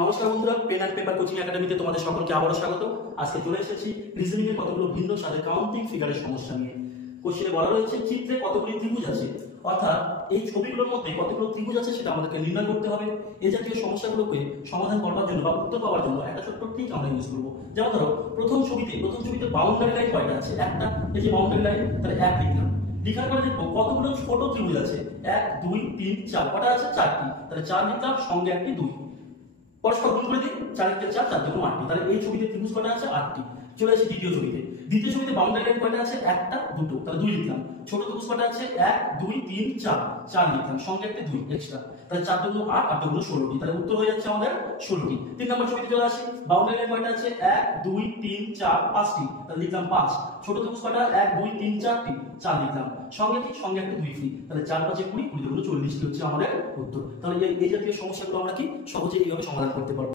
নমস্কার বন্ধুরা, pen and paper coaching একাডেমিতে তোমাদের সকলকে আবারও স্বাগত। আজকে চলে এসেছি রিজনিং এর কতগুলো ভিন্ন স্বাদের কাউন্টিং ফিগারের সমস্যা নিয়ে। কোশ্চেনে বলা রয়েছে চিত্রে কতগুলি ত্রিভুজ আছে, অর্থাৎ এই ছবিগুলোর মধ্যে কতগুলো ত্রিভুজ আছে সেটা আমাদেরকে নির্ণয় করতে হবে। এই জাতীয় সমস্যাগুলোকে সমাধান করার জন্য বা উত্তর পাওয়ার জন্য একটা ছোট্ট ট্রিক আমরা ইউজ করবো। যেমন ধরো প্রথম ছবিতে বাউন্ডারি লাইন কয়টা আছে, একটা। এই যে বাউন্ডারি লাইন, তাহলে এক লিখলাম। লিখার পরে দেখবো কতগুলো ছোট ত্রিভুজ আছে, 1 2 3 4, কটা আছে? 4টি। তাহলে 4 লিখলাম, সঙ্গে একটি 2, পরস্পর গুণ করে দিই, 4 × 4 4 × 8টি। তাহলে এই ছবিতে ত্রিভুজ কয়টা আছে? 8টি। চলে আসি দ্বিতীয় ছবিতে বাউন্ডারি লাইন কয়টা আছে? একটা দুটো, তাহলে 2 লিখলাম। ছোট ত্রিভুজ কয়টা আছে? 1 2 3 4, 4 লিখলাম, সঙ্গে একটা 2 এক্সট্রা। তাহলে 4 × 8 8 × 16টি। তাহলে উত্তর হয়ে যাচ্ছে আমাদের 16টি। 3 নম্বর ছবিতে চলে আসি, বাউন্ডারি লাইন কয়টা আছে? 1 2 3 4 5টি, তাহলে লিখলাম 5। ছোট ত্রিভুজ কয়টা? 1 2 3 4টি, 4 লিখলাম, সঙ্গে কি? সঙ্গে একটা 2 ফ্রি। তাহলে 4 5 20 20 2 40টি হচ্ছে আমাদের উত্তর। তাহলে এই জাতীয় সমস্যাগুলো আমরা কি সহজে এইভাবে সমাধান করতে পারবো।